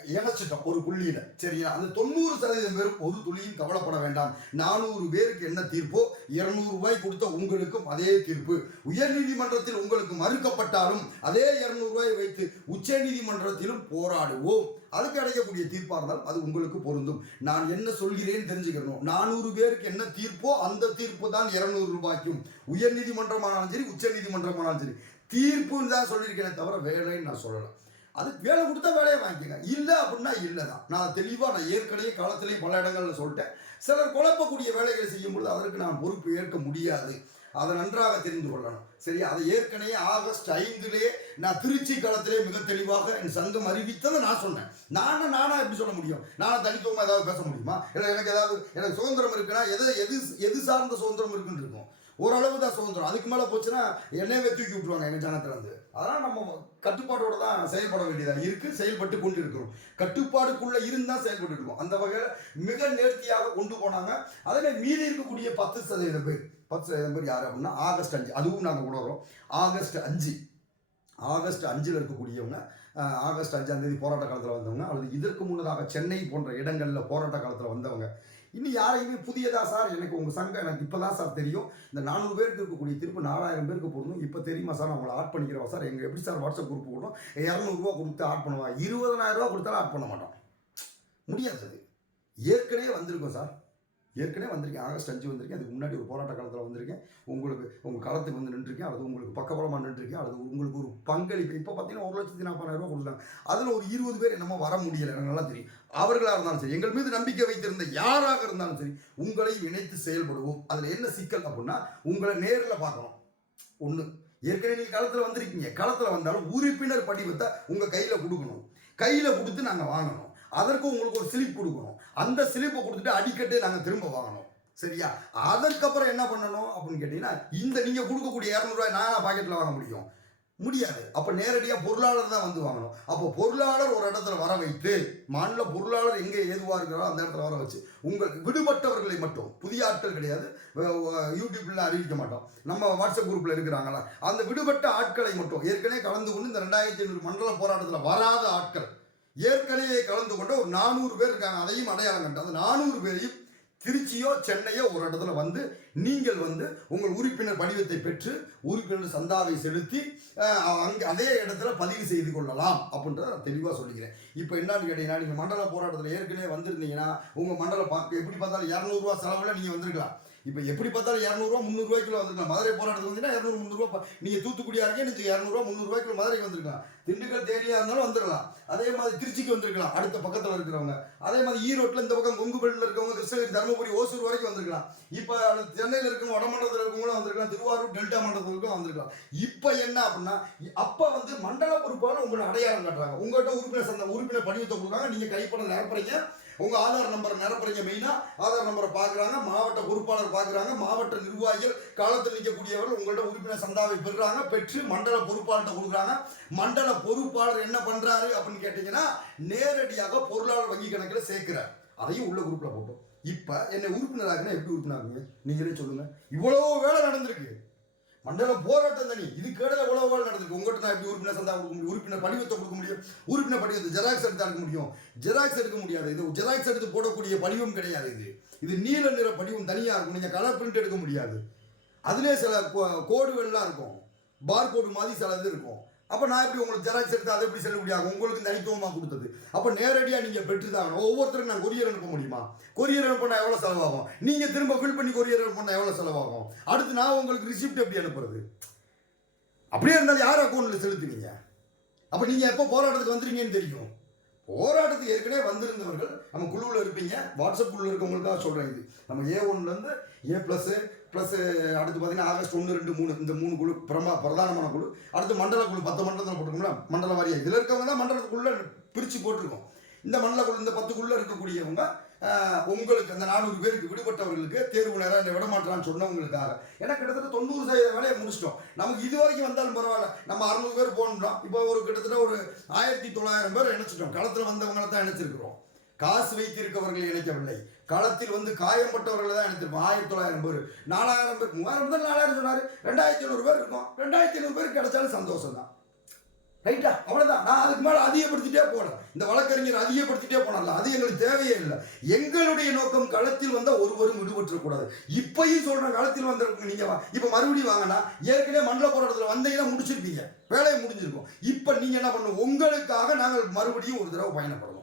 இணைச்சிட்டோம் ஒரு புள்ளியில. சரியா? அந்த தொண்ணூறு சதவீதம் பேரும் ஒரு துளியும் கவலைப்பட வேண்டாம். நானூறு பேருக்கு என்ன தீர்ப்போ இருநூறு ரூபாய் கொடுத்த உங்களுக்கும் அதே தீர்ப்பு. உயர்நீதிமன்றத்தில் உங்களுக்கு மறுக்கப்பட்டாலும் அதே இருநூறு ரூபாய் வைத்து உச்சநீதிமன்றத்திலும் போராடுவோம். அதுக்கு அடையக்கூடிய தீர்ப்பாக இருந்தால் அது உங்களுக்கு பொருந்தும். நான் என்ன சொல்கிறேன்னு தெரிஞ்சுக்கணும். நானூறு பேருக்கு என்ன தீர்ப்போ அந்த தீர்ப்பு தான் இருநூறு ரூபாய்க்கும். உயர்நீதிமன்றமானாலும் சரி உச்ச நீதிமன்றமானாலும் சரி. தீர்ப்புன்னு தான் சொல்லியிருக்கேனே தவிர வேலைன்னு நான் சொல்லலாம் அதுக்கு வேலை கொடுத்தா வேலையை வாங்கிக்கங்க. இல்லை அப்படின்னா இல்லை தான் நான் தெளிவாக நான் ஏற்கனவே காலத்திலேயே பல இடங்களில் சொல்லிட்டேன். சிலர் குழப்பக்கூடிய வேலைகளை செய்யும் பொழுது அதற்கு நான் பொறுப்பு ஏற்க முடியாது. அதை நன்றாக தெரிந்து கொள்ளணும். சரி அதை ஏற்கனவே ஆகஸ்ட் ஐந்திலே நான் திருச்சி காலத்திலே மிக தெளிவாக என் சங்கம் அறிவித்ததை நான் சொன்னேன். நானும் நானாக எப்படி சொல்ல முடியும்? நானா தனித்துவமாக ஏதாவது பேச முடியுமா? இல்லை எனக்கு ஏதாவது எனக்கு சுதந்திரம் இருக்குன்னா எது எது எது சார்ந்த சுதந்திரம் இருக்குன்னு இருக்கும்? ஓரளவு தான் சுதந்திரம். அதுக்கு மேலே போச்சுன்னா என்னையவே தூக்கி விட்டுருவாங்க எங்கள் ஜனத்துலேருந்து. அதனால் நம்ம கட்டுப்பாட்டோடு தான் செயல்பட வேண்டியதாக இருக்குது செயல்பட்டு கொண்டு இருக்கிறோம் கட்டுப்பாடுக்குள்ளே இருந்தால் செயல்பட்டு இருக்கோம் அந்த வகையில் மிக நேர்த்தியாக கொண்டு போனாங்க. அதில் மீதி இருக்கக்கூடிய பத்து சதவீதம் பேர். பத்து சதவீதம் பேர் யார் அப்படின்னா ஆகஸ்ட் அஞ்சு. அதுவும் நாங்கள் உணர்றோம் ஆகஸ்ட் அஞ்சு. ஆகஸ்ட் அஞ்சில் இருக்கக்கூடியவங்க ஆகஸ்ட் அஞ்சாம் தேதி போராட்ட காலத்தில் வந்தவங்க அல்லது இதற்கு முன்னதாக சென்னை போன்ற இடங்களில் போராட்ட காலத்தில் வந்தவங்க இன்னும் யாரையுமே புதியதா சார்? எனக்கு உங்கள் சங்கம் எனக்கு இப்போ தான் சார் தெரியும். இந்த நானூறு பேருக்கு இருக்கக்கூடிய திருப்பு நாலாயிரம் பேருக்கு போடணும். இப்போ தெரியுமா சார்? அவங்கள உங்களை ஆட் பண்ணிக்கிறோம் சார்? எங்கள் எப்படி சார் வாட்ஸ்அப் குரூப் போடணும்? இரநூறுவா கொடுத்து ஆட் பண்ணுவாங்க இருபதனாயிரம் ரூபா கொடுத்தாலும் ஆட் பண்ண மாட்டோம். முடியாது அது. ஏற்கனவே வந்திருக்கோம் சார். ஏற்கனவே வந்திருக்கேன். ஆகஸ்ட் அஞ்சு வந்திருக்கேன். அதுக்கு முன்னாடி ஒரு போராட்ட காலத்தில் வந்திருக்கேன். உங்களுக்கு உங்கள் காலத்துக்கு வந்து நின்றுருக்கேன். அல்லது உங்களுக்கு பக்கபலமாக நின்றுருக்கேன். அல்லது உங்களுக்கு ஒரு பங்களிப்பு. இப்போ பார்த்தீங்கன்னா ஒரு லட்சத்தி நாற்பதாயிரம் ரூபா கொடுத்தாங்க அதில் ஒரு இருபது பேர் என்னமோ வர முடியலை. எனக்கு நல்லா தெரியும். அவர்களாக இருந்தாலும் சரி எங்கள் மீது நம்பிக்கை வைத்திருந்த யாராக இருந்தாலும் சரி உங்களை இணைத்து செயல்படுவோம். அதில் என்ன சிக்கல் அப்படின்னா உங்களை நேரில் பார்க்கணும். ஒன்று ஏற்கனவே நீங்கள் களத்தில் வந்திருக்கீங்க. களத்தில் வந்தாலும் உறுப்பினர் படிவத்தை உங்கள் கையில் கொடுக்கணும். கையில் கொடுத்து நாங்கள் வாங்கணும். அதற்கு உங்களுக்கு ஒரு ஸ்லிப் கொடுக்கணும். அந்த ஸ்லிப்பை கொடுத்துட்டு அடிக்கட்டே நாங்கள் திரும்ப வாங்கணும். சரியா? அதற்கப்புறம் என்ன பண்ணணும் அப்படின்னு கேட்டிங்கன்னா இந்த நீங்கள் கொடுக்கக்கூடிய இரநூறுவாய் நான் பாக்கெட்டில் வாங்க முடியும். முடியாது. அப்போ நேரடியாக பொருளாளர் தான் வந்து வாங்கணும். அப்போ பொருளாளர் ஒரு இடத்துல வர வைத்து மாநில பொருளாளர் எங்கே ஏதுவாக இருக்கிறாரோ அந்த இடத்துல வர வச்சு உங்கள் விடுபட்டவர்களை மட்டும் புதிய ஆட்கள் கிடையாது யூடியூப்பில் அறிவிக்க மாட்டோம். நம்ம வாட்ஸ்அப் குரூப்பில் இருக்கிறாங்களா அந்த விடுபட்ட ஆட்களை மட்டும் ஏற்கனவே கலந்து கொண்டு இந்த ரெண்டாயிரத்தி ஐநூறு மண்டல போராட்டத்தில் வராத ஆட்கள் ஏற்கனவே கலந்து கொண்ட ஒரு நானூறு பேர் இருக்காங்க. அதையும் அடையாளம் கண்டு அந்த நானூறு பேரையும் திருச்சியோ சென்னையோ ஒரு இடத்துல வந்து நீங்கள் வந்து உங்கள் உறுப்பினர் படிவத்தை பெற்று உறுப்பினர் சந்தாவை செலுத்தி அங்கே அதே இடத்துல பதிவு செய்து கொள்ளலாம் அப்படின்றத நான் தெளிவாக சொல்லிக்கிறேன். இப்போ என்னன்னு கேட்டீங்கன்னா நீங்கள் மண்டல போராட்டத்தில் ஏற்கனவே வந்திருந்தீங்கன்னா உங்கள் மண்டல பார்க்க எப்படி பார்த்தாலும் இரநூறுவா செலவில் நீங்கள் வந்திருக்கலாம். இப்போ எப்படி பார்த்தாலும் இரநூறுவா முந்நூறுவாய்க்குள்ள வந்துருக்கலாம் மதுரை போராட்டத்துக்கு வந்தீங்கன்னா இரநூறு முந்நூறுவா நீங்கள் தூத்துக்குடியாக இருக்கே நீங்கள் இரநூறுவா முந்நூறுவாய்க்குள்ள மதுரைக்கு வந்துருக்கலாம். திண்டுக்கல் தேனியாக இருந்தாலும் வந்துடலாம் அதே மாதிரி திருச்சிக்கு வந்திருக்கலாம் அடுத்த பக்கத்தில் இருக்கிறவங்க. அதே மாதிரி ஈரோட்டில் இந்த பக்கம் கொங்குபேட்டில் இருக்கவங்க கிருஷ்ணகிரி தருமபுரி ஓசூர் வரைக்கும் வந்திருக்கலாம். இப்போ சென்னையில் இருக்கவங்க வடமண்டலத்தில் இருக்கவங்களும் வந்திருக்கலாம் திருவாரூர் டெல்டா மண்டலத்துக்கும் வந்திருக்கலாம். இப்போ என்ன அப்படின்னா அப்போ வந்து மண்டல பொறுப்பாளர் உங்களை அடையாளம் காட்டுறாங்க. உங்கள்கிட்ட உறுப்பினர் சந்த உறுப்பினர் படிவத்தை கொடுக்குறாங்க. நீங்கள் கைப்பட நிரப்புறீங்க. உங்கள் ஆதார் நம்பரை நிரப்புறீங்க மெயினாக ஆதார் நம்பரை பார்க்குறாங்க மாவட்ட பொறுப்பாளர் பார்க்குறாங்க மாவட்ட நிர்வாகிகள் காலத்தில் நிற்கக்கூடியவர்கள் உங்கள்கிட்ட உறுப்பினர் சந்தாவை பெறுறாங்க பெற்று மண்டல பொறுப்பாளர்கிட்ட கொடுக்குறாங்க. மண்டல பொறுப்பாளர் என்ன பண்ணுறாரு அப்படின்னு கேட்டிங்கன்னா நேரடியாக பொருளாளர் வங்கி கணக்கில் சேர்க்கிறார். அதையும் உள்ள குரூப்பில் போட்டோம். இப்போ என்னை உறுப்பினராக்குனா எப்படி உறுப்பினராகுங்க நீங்களே சொல்லுங்கள் இவ்வளோ வேலை நடந்திருக்கு. மண்டல போராட்டம் தனி. இது கேடல உழவு வேலை நடந்திருக்கு. உங்கள்கிட்ட நான் எப்படி உறுப்பினர் சந்தா கொடுக்க முடியும்? உறுப்பினர் படிவத்தை கொடுக்க முடியும்? உறுப்பினர் படிவத்தை ஜெராக்ஸ் எடுத்து எடுக்க முடியும்? ஜெராக்ஸ் எடுக்க முடியாது. இது ஜெராக்ஸ் எடுத்து போடக்கூடிய படிவம் கிடையாது இது. இது நீல நிற படிவம் தனியாக இருக்கும். நீங்கள் கலர் பிரிண்ட் எடுக்க முடியாது. அதுலேயே சில கோ- கோடுகள்லாம் இருக்கும். பார் கோடு மாதிரி சில இது இருக்கும். அப்போ நான் எப்படி உங்களுக்கு ஜெராக்ஸ் எடுத்து அதை எப்படி செல்லுபடியாகும்? உங்களுக்கு தனித்துவமாக கொடுத்தது. அப்போ நேரடியாக நீங்கள் பெற்றுதான் ஒவ்வொருத்தருக்கும் நான் கொரியர் அனுப்ப முடியுமா? கொரியர் அனுப்பினா எவ்வளோ செலவாகும்? நீங்கள் திரும்ப ஃபில் பண்ணி கொரியர் அனுப்பினா எவ்வளோ செலவாகும்? அடுத்து நான் உங்களுக்கு ரிசிப்ட் எப்படி அனுப்புறது? அப்படியே இருந்தாலும் யார் அக்கௌண்ட்டில் செலுத்துவீங்க? அப்போ நீங்கள் எப்போ போராட்டத்துக்கு வந்துருங்கன்னு தெரியும். போராட்டத்துக்கு ஏற்கனவே வந்திருந்தவர்கள் நம்ம குழுவில் இருப்பீங்க வாட்ஸ்அப் குழுவில் இருக்கவங்களுக்காக சொல்கிறேன் இது. நம்ம ஏ ஒன்லேருந்து ஏ ப்ளஸ்ஸு ப்ளஸ் அடுத்து பார்த்தீங்கன்னா ஆகஸ்ட் ஒன்று ரெண்டு மூணு இந்த மூணு குழு பிரமா பிரதானமான குழு அடுத்து மண்டல குழு பத்து மண்டலத்தில் போட்டிருக்கோம்ல மண்டல வாரியாக இதில் இருக்கவங்க தான் மண்டலத்துக்குள்ளே பிரித்து போட்டிருக்கோம். இந்த மண்டல குழு இந்த பத்துக்குள்ளே இருக்கக்கூடியவங்க உங்களுக்கு அந்த நானூறு பேருக்கு விடுபட்டவர்களுக்கு தேர்வு நேரம் என்னை விடமாட்டான்னு சொன்னவங்களுக்காக. ஏன்னா கிட்டத்தட்ட தொண்ணூறு சதவீத வேலையை முடிச்சிட்டோம். நமக்கு இது வரைக்கும் வந்தாலும் பரவாயில்ல. நம்ம அறுநூறு பேர் போனோம் இப்போ ஒரு கிட்டத்தட்ட ஒரு ஆயிரத்தி தொள்ளாயிரம் பேர் இணைச்சிட்டோம். களத்தில் வந்தவங்களை தான் இணைச்சிருக்கிறோம். காசு வைத்திருக்கவர்களை இணைக்கவில்லை. களத்தில் வந்து காயப்பட்டவர்களை தான் இணைத்திருப்போம். ஆயிரத்தி தொள்ளாயிரம் பேர். நாலாயிரம் பேர் மூவாயிரம் பேர் நாலாயிரம் சொன்னார். ரெண்டாயிரத்தி ஐநூறு பேர் இருக்கும். ரெண்டாயிரத்தி ஐநூறு பேர் கிடைச்சாலும் சந்தோஷம் தான் ரைட்டா அவ்வளோதான் நான் அதுக்கு மேலே அதிகப்படுத்திட்டே போனேன். இந்த வழக்கறிஞர் அதிகப்படுத்திட்டே போனல அது எங்களுக்கு தேவையே இல்லை. எங்களுடைய நோக்கம் களத்தில் வந்தால் ஒருவரும் விடுபட்டுறக்கூடாது இப்பயும் சொல்கிறேன் களத்தில் வந்திருக்கு நீங்கள் வா இப்போ மறுபடியும் வாங்கினா ஏற்கனவே மண்டல போராட்டத்தில் வந்தீங்கன்னா முடிச்சிருப்பீங்க. வேலையை முடிஞ்சிருக்கும். இப்போ நீங்கள் என்ன பண்ணணும் உங்களுக்காக நாங்கள் மறுபடியும் ஒரு தடவை பயணப்படணும்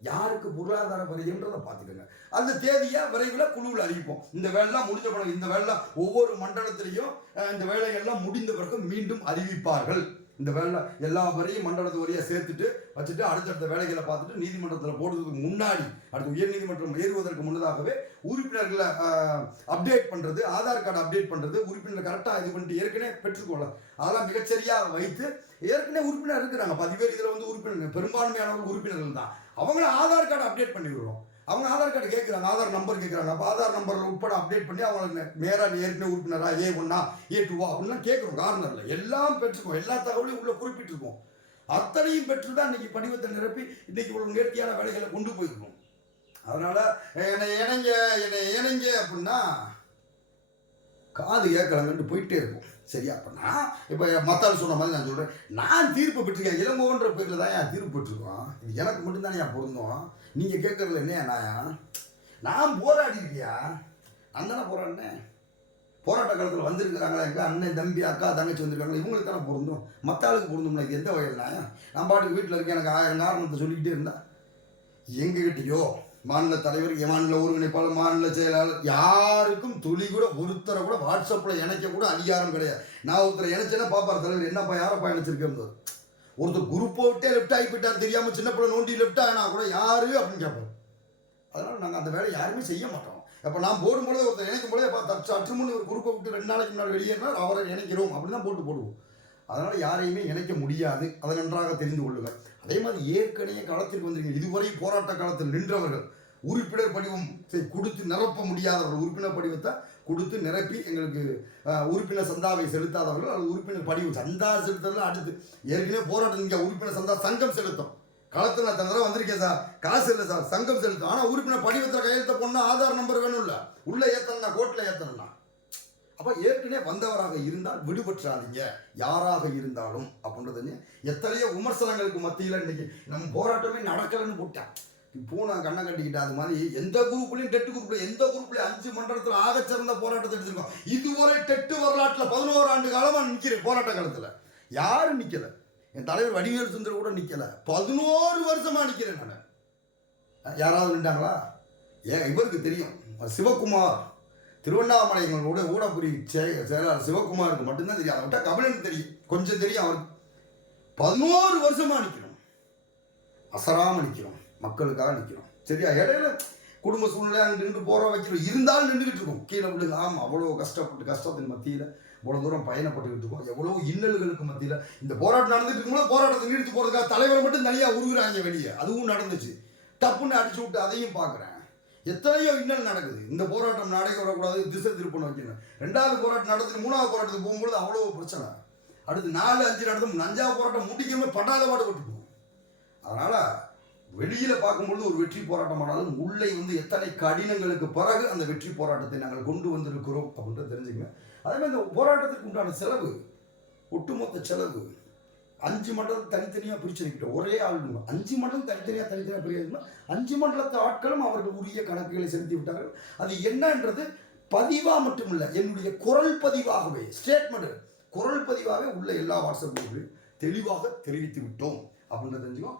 யாருக்கு பொருளாதார வருகின்றதை பார்த்துக்கோங்க. அந்த தேதியை விரைவில் குழுவில் அறிவிப்போம். இந்த வேலைலாம் முடிஞ்ச பிறகு இந்த வேலை ஒவ்வொரு மண்டலத்திலையும் இந்த வேலையெல்லாம் முடிந்த பிறகு மீண்டும் அறிவிப்பார்கள். இந்த வேலை எல்லா வரையும் மண்டலத்து வரையாக சேர்த்துட்டு வச்சுட்டு அடுத்தடுத்த வேலைகளை பார்த்துட்டு நீதிமன்றத்தில் போடுறதுக்கு முன்னாடி அடுத்து உயர்நீதிமன்றம் ஏறுவதற்கு முன்னதாகவே உறுப்பினர்களை அப்டேட் பண்ணுறது ஆதார் கார்டு அப்டேட் பண்ணுறது உறுப்பினர் கரெக்டாக இது பண்ணிட்டு ஏற்கனவே பெற்றுக்கொள்ள அதெல்லாம் மிகச்சரியாக வைத்து ஏற்கனவே உறுப்பினர் இருக்கிறாங்க. பதிவேறு இதில் வந்து உறுப்பினர் பெரும்பான்மையானவர்கள் உறுப்பினர்கள் தான். அவங்கள ஆதார் கார்டு அப்டேட் பண்ணி விடுறோம் அவங்க ஆதார் கார்டு கேட்குறாங்க ஆதார் நம்பர் கேட்குறாங்க. அப்போ ஆதார் நம்பரில் உட்பட அப்டேட் பண்ணி அவங்களுக்கு நேராக ஏற்கனவே உறுப்பினரா ஏ ஒன்னா ஏ டூவா அப்படின்லாம் கேட்குறோம் கார்னரில் எல்லாம் பெற்றுக்கோம் எல்லா தகவலையும் உள்ள குறிப்பிட்டிருக்கோம் அத்தனையும் பெற்று தான் இன்னைக்கு படிவத்தை நிரப்பி இன்னைக்கு ஒரு நேர்த்தியான வேலைகளை கொண்டு போயிருக்கோம். அதனால் என்னை இணைங்க என்னை இணைங்க அப்படின்னா காது ஏற்கலங்கன்ட்டு போயிட்டே இருக்கும். சரியா? அப்போ நான் இப்போ மத்தால் சொன்ன மாதிரி நான் சொல்கிறேன் நான் தீர்ப்பு பெற்றிருக்கேன். இளங்கோன்ற பேரில் தான் என் தீர்ப்பு பெற்றிருக்கோம்? இது எனக்கு மட்டும்தானே என் பொருந்தோம்? நீங்கள் கேட்குறதுல என்ன நான் நான் போராடி இருக்கியா? அண்ணனை போராடினேன். போராட்ட காலத்தில் வந்திருக்கிறாங்களா எங்கள் அண்ணன் தம்பி அக்கா தங்கச்சி வந்திருக்காங்களா? இவங்களுக்கு தானே பொருந்தும். மற்ற ஆளுக்கு பொருந்தும்னா இது எந்த வகையில் நான் பாட்டுக்கு வீட்டில் இருக்கேன். எனக்கு ஆயிரம் காரணத்தை சொல்லிக்கிட்டே இருந்தா. எங்ககிட்டயோ மாநில தலைவர் மாநில ஒருங்கிணைப்பாளர் மாநில செயலாளர் யாருக்கும் துளி கூட ஒருத்தரை கூட வாட்ஸ்அப்பில் இணைக்க கூட அதிகாரம் கிடையாது. நான் ஒருத்தரை இணைச்சேன்னா பாப்பார் தலைவர் என்னப்பா யாரப்பா இணைச்சிருக்கேன் ஒருத்தர் குரூப்பை விட்டே லெஃப்ட் ஆகி போயிட்டார். தெரியாமல் சின்ன பிள்ளை நோண்டி லெஃப்ட் ஆகினா கூட யாரு அப்படின்னு கேட்போம் அதனால் நாங்கள் அந்த வேலையை யாருமே செய்ய மாட்டோம். அப்போ நான் போடும்பொழுது ஒருத்தர் இணைக்கும் பொழுது அப்போ சற்று முன் ஒரு குரூப்பை விட்டு ரெண்டு நாளைக்கு முன்னாடி வெளியேறினார் அவரை இணைக்கிறோம். அப்படின்னு தான் போட்டு போடுவோம். அதனால் யாரையுமே இணைக்க முடியாது. அதை நன்றாக தெரிந்து கொள்ளுங்கள். அதே மாதிரி ஏற்கனவே களத்திற்கு வந்திருக்கீங்க இதுவரை போராட்ட காலத்தில் நின்றவர்கள் உறுப்பினர் படிவம் செய்- கொடுத்து நிரப்ப முடியாதவர்கள் உறுப்பினர் படிவத்தை கொடுத்து நிரப்பி எங்களுக்கு உறுப்பினர் சந்தாவை செலுத்தாதவர்கள் அது உறுப்பினர் படிவம் சந்தா செலுத்தலாம் அடுத்து ஏற்கனவே போராட்டம் இங்கே உறுப்பினர் சந்தா சங்கம் செலுத்தும். களத்தில் நான் தந்தரம் வந்திருக்கேன் சார். காசு இல்லை சார் சங்கம் செலுத்தும். ஆனால் உறுப்பினர் படிவத்தில் கையெழுத்த போனால் ஆதார் நம்பர் வேணும்ல. உள்ளே ஏற்றணும்னா கோர்ட்டில் ஏற்றணும்னா அப்போ ஏற்கனவே வந்தவராக இருந்தால் விடுபற்றாதீங்க. யாராக இருந்தாலும் அப்படின்றது எத்தனையோ விமர்சனங்களுக்கு மத்தியில் இன்னைக்கு நம்ம போராட்டமே நடக்கலைன்னு போட்டேன் பூனை கண்ணை கட்டிக்கிட்ட அது மாதிரி எந்த குரூப்லையும் டெட்டு குரூப்ல எந்த குரூப்ல அஞ்சு மண்டலத்தில் ஆகச்சிறந்த போராட்டத்தை எடுத்திருக்கோம். இதுவரை டெட்டு வரலாற்றில் பதினோரு ஆண்டு காலமாக நிற்கிறேன் போராட்ட காலத்தில். யாரும் நிற்கலை என் தலைவர் வடிவேல் சுந்தர் கூட நிற்கலை பதினோரு வருஷமாக நிற்கிறேன் நான். யாராவது நின்றாங்களா? ஏன் இவருக்கு தெரியும். சிவகுமார் திருவண்ணாமலைங்களோட ஊடப்புரி செய- செயலாளர் சிவகுமாருக்கு மட்டும்தான் தெரியும். அதை விட்டால் கபிலனுக்கு தெரியும். கொஞ்சம் தெரியும் அவர் பதினோரு வருஷமாக நிற்கிறோம் அசராமல் நிற்கிறோம் மக்களுக்காக நிற்கிறோம் சரியா? இடையில குடும்ப சூழ்நிலை அங்கே நின்று போகிற வைக்கிறோம். இருந்தாலும் நின்றுக்கிட்டு இருக்கோம். கீழே விழுங்க. ஆமாம் அவ்வளோ கஷ்டப்பட்டு கஷ்டத்தின் மத்தியில் இவ்வளோ தூரம் பயணப்பட்டுக்கிட்டு இருக்கோம். எவ்வளோ இன்னல்களுக்கு மத்தியில் இந்த போராட்டம் நடந்துட்டு இருக்கும்போது போராட்டத்தை நிறுத்தி போகிறதுக்காக தலைவரை மட்டும் தனியாக உருகுறாங்க வெளியே. அதுவும் நடந்துச்சு. டப்புன்னு அடிச்சு விட்டு அதையும் பார்க்குறேன். எத்தனையோ இன்னல் நடக்குது. இந்த போராட்டம் நடைக்க வரக்கூடாது திசை திருப்பணம் வைக்கணும். ரெண்டாவது போராட்டம் நடத்தி மூணாவது போராட்டத்துக்கு போகும்போது அவ்வளோ பிரச்சனை. அடுத்து நாலு அஞ்சு நடத்தும் அஞ்சாவது போராட்டம் முடிக்கணுமே பட்டாத பாடுபட்டு போகும். அதனால் வெளியில் பார்க்கும்பொழுது ஒரு வெற்றி போராட்டம் ஆனாலும் உள்ளே வந்து எத்தனை கடினங்களுக்கு பிறகு அந்த வெற்றி போராட்டத்தை நாங்கள் கொண்டு வந்திருக்கிறோம் அப்படின்றத தெரிஞ்சுக்கங்க. அதே மாதிரி இந்த போராட்டத்துக்கு உண்டான செலவு ஒட்டுமொத்த செலவு அஞ்சு மண்டலம் தனித்தனியாக பிரிச்சிருக்கிட்டோம் ஒரே ஆள் அஞ்சு மண்டலம் தனித்தனியாக தனித்தனியாக பிரியாதுன்னா அஞ்சு மண்டலத்து ஆட்களும் அவர்கள் உரிய கணக்குகளை செலுத்தி விட்டார்கள். அது என்னன்றது பதிவாக மட்டுமில்லை என்னுடைய குரல் பதிவாகவே ஸ்டேட்மெண்ட் குரல் பதிவாகவே உள்ள எல்லா வாட்ஸ்அப் குரூப்லையும் தெளிவாக தெரிவித்து விட்டோம். அப்படின்றத தெரிஞ்சுக்கோ.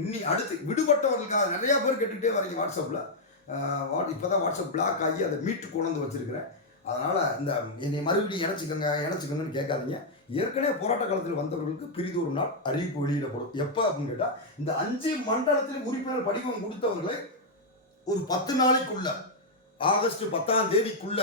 இன்னி அடுத்து விடுபட்டவர்களுக்காக நிறையா பேர் கேட்டுக்கிட்டே வரீங்க வாட்ஸ்அப்பில் வாட் இப்போ தான் வாட்ஸ்அப் பிளாக் ஆகி அதை மீட்டு கொண்டு வந்து வச்சுருக்கிறேன். அதனால் இந்த என்னை மறுபடியும் இணைச்சிக்கோங்க இணைச்சிக்கோங்கன்னு கேட்காதீங்க. ஏற்கனவே போராட்ட காலத்தில் வந்தவர்களுக்கு பிரிது ஒரு நாள் அறிவிப்பு வெளியிடப்படும். எப்போ அப்படின்னு கேட்டால் இந்த அஞ்சு மண்டலத்தில் உறுப்பினர் படிவம் கொடுத்தவர்களை ஒரு பத்து நாளைக்குள்ள ஆகஸ்ட் பத்தாம் தேதிக்குள்ள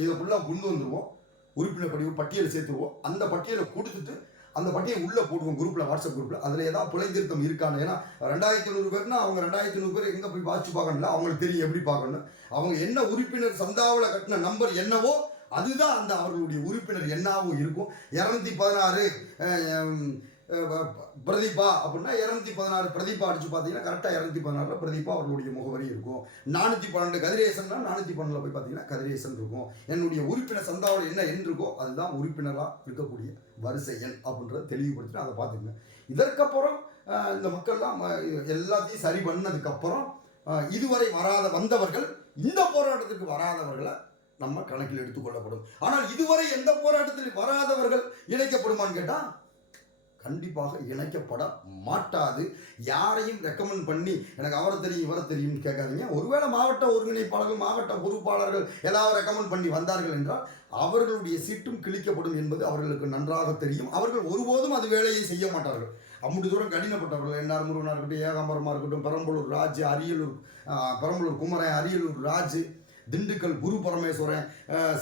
இதை ஃபுல்லாக கொண்டு வந்துடுவோம் உறுப்பினர் படிவு பட்டியல் சேர்த்துருவோம். அந்த பட்டியலை கொடுத்துட்டு அந்த பட்டியை உள்ளே போடுவோம் குரூப்பில் வாட்ஸ்அப் குரூப்பில் அதில் ஏதாவது பிழை திருத்தம் இருக்கான்னு. ஏன்னா ரெண்டாயிரத்தி ஐநூறு பேர்னா அவங்க ரெண்டாயிரத்தி ஐநூறு பேர் எங்கே போய் வாட்ச் பார்க்கணும்ல? அவங்களுக்கு தெரியும் எப்படி பார்க்கணும் அவங்க என்ன உறுப்பினர் சந்தாவில் கட்டின நம்பர் என்னவோ அதுதான் அந்த அவர்களுடைய உறுப்பினர் என்னாவும் இருக்கும். இரநூத்தி பதினாறு பிரதீபா அப்படின்னா இரநூத்தி பதினாறு பிரதீபா அடிச்சு பார்த்தீங்கன்னா கரெக்டாக இரநூத்தி பதினாறில் பிரதீபா அவர்களுடைய முகவரி இருக்கும். நானூற்றி பன்னெண்டு கதிரேசன்னா நானூற்றி பன்னெண்டில் போய் பார்த்தீங்கன்னா கதிரேசன் இருக்கும். என்னுடைய உறுப்பினர் சந்தாவோட என்ன எண் இருக்கோ அதுதான் உறுப்பினராக இருக்கக்கூடிய வரிசை எண் அப்படின்றத தெளிவுபடுத்தினா அதை பார்த்துக்கங்க. இதற்கப்புறம் இந்த மக்கள்லாம் எல்லாத்தையும் சரி பண்ணதுக்கப்புறம் இதுவரை வராத வந்தவர்கள் இந்த போராட்டத்துக்கு வராதவர்களை நம்ம கணக்கில் எடுத்துக்கொள்ளப்படும். ஆனால் இதுவரை எந்த போராட்டத்தில் வராதவர்கள் இணைக்கப்படுமான்னு கேட்டால் கண்டிப்பாக இணைக்கப்பட மாட்டாது. யாரையும் ரெக்கமெண்ட் பண்ணி எனக்கு அவரை தெரியும் இவரை தெரியும்னு கேட்காதீங்க. ஒருவேளை மாவட்ட ஒருங்கிணைப்பாளர்கள் மாவட்ட பொறுப்பாளர்கள் ஏதாவது ரெக்கமெண்ட் பண்ணி வந்தார்கள் என்றால் அவர்களுடைய சீட்டும் கிழிக்கப்படும் என்பது அவர்களுக்கு நன்றாக தெரியும். அவர்கள் ஒருபோதும் அது வேலையை செய்ய மாட்டார்கள். அம்முடி தூரம் கடினப்பட்டவர்கள் என்ஆர் முருகனாக இருக்கட்டும் ஏகாம்பரமாக இருக்கட்டும் பெரம்பலூர் ராஜ் அரியலூர் பெரம்பலூர் குமரன் அரியலூர் ராஜ் திண்டுக்கல் குரு பரமேஸ்வரன்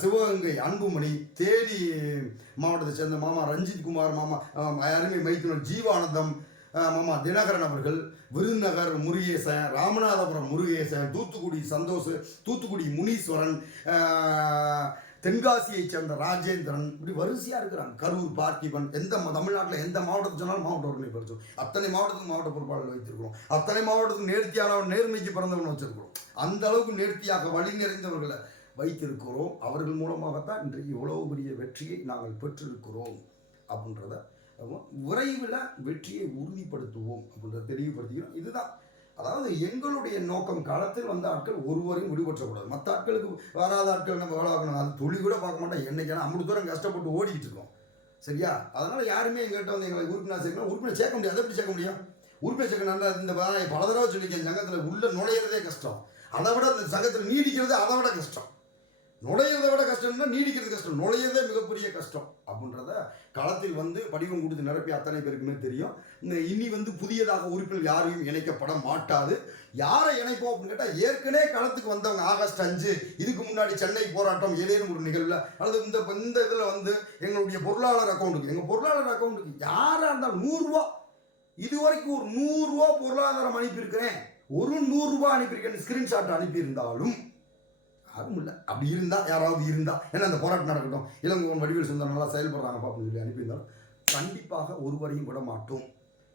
சிவகங்கை அன்புமணி தேனி மாவட்டத்தை சேர்ந்த மாமா ரஞ்சித் குமார் மாமா அருமை மைத்தினர் ஜீவானந்தம் மாமா தினகரன் அவர்கள் விருதுநகர் முருகேசன் ராமநாதபுரம் முருகேசன் தூத்துக்குடி சந்தோஷ் தூத்துக்குடி முனீஸ்வரன் தென்காசியைச் சேர்ந்த ராஜேந்திரன் இப்படி வரிசையாக இருக்கிறாங்க கரூர் பார்த்திபன் எந்த தமிழ்நாட்டில் எந்த மாவட்டத்தை சொன்னாலும் மாவட்ட உரிமை பறிச்சோம் அத்தனை மாவட்டத்துக்கு மாவட்ட பொறுப்பாளர் வைத்திருக்கிறோம். அத்தனை மாவட்டத்துக்கு நேர்த்தியானவன் நேர்மைக்கு பிறந்தவன் வச்சிருக்கிறோம். அந்த அளவுக்கு நேர்த்தியாக வழி நிறைந்தவர்களை வைத்திருக்கிறோம். அவர்கள் மூலமாகத்தான் இன்றைக்கு இவ்வளவு பெரிய வெற்றியை நாங்கள் பெற்றிருக்கிறோம். அப்படின்றத விரைவில் வெற்றியை உறுதிப்படுத்துவோம் அப்படின்றத தெளிவுபடுத்திக்கிறோம். இதுதான் அதாவது எங்களுடைய நோக்கம் களத்தில் வந்த ஆட்கள் ஒருவரையும் விடுபற்றக்கூடாது. மற்ற ஆட்களுக்கு வராத ஆட்கள் நம்ம வேலை பார்க்கணும். அது துளி கூட பார்க்க மாட்டோம். என்னைக்கான அம்பது தூரம் கஷ்டப்பட்டு ஓடிக்கிட்டு இருக்கோம். சரியா? அதனால் யாருமே எங்கள்கிட்ட வந்து எங்களை உறுப்பினர் சேர்க்கணும் உறுப்பினர் சேர்க்க முடியாது. அதை எப்படி சேர்க்க முடியும்? உறுப்பினர் நல்லா இந்த வேலையை பல தடவை சொல்லியிருக்கேன். சங்கத்தில் உள்ள நுழையிறதே கஷ்டம். அதை விட அந்த சங்கத்தில் நீடிக்கிறது அதை விட கஷ்டம். நுழையிறத விட கஷ்டம்னா நீடிக்கிறது கஷ்டம். நுழையிறதே மிகப்பெரிய கஷ்டம். அப்படின்றத களத்தில் வந்து படிவம் கொடுத்து நிரப்பி அத்தனை பேருக்குமே தெரியும். இந்த இனி வந்து புதியதாக உறுப்பினர் யாரையும் இணைக்கப்பட மாட்டாது. யாரை இணைப்போம் அப்படின்னு கேட்டால் ஏற்கனவே களத்துக்கு வந்தவங்க ஆகஸ்ட் அஞ்சு இதுக்கு முன்னாடி சென்னை போராட்டம் ஏதேனும் ஒரு நிகழ்வில் அல்லது இந்த இந்த இதில் வந்து எங்களுடைய பொருளாளர் அக்கௌண்ட்டுக்கு எங்கள் பொருளாளர் அக்கௌண்ட்டுக்கு யாராக இருந்தாலும் நூறுரூவா. இதுவரைக்கும் ஒரு நூறுரூவா பொருளாதாரம் அனுப்பியிருக்கிறேன். ஒரு நூறுரூவா அனுப்பியிருக்கேன் ஸ்கிரீன்ஷாட் அனுப்பியிருந்தாலும் யாரும் இல்லை. அப்படி இருந்தால் யாராவது இருந்தால் ஏன்னா அந்த போராட்டம் நடக்கட்டும். இளங்கோவன் வடிவேல் சுந்தரம் நல்லா செயல்படுறாங்க பாப்போம்னு சொல்லி அனுப்பியிருந்தாலும் கண்டிப்பாக ஒருவரையும் விட மாட்டோம்.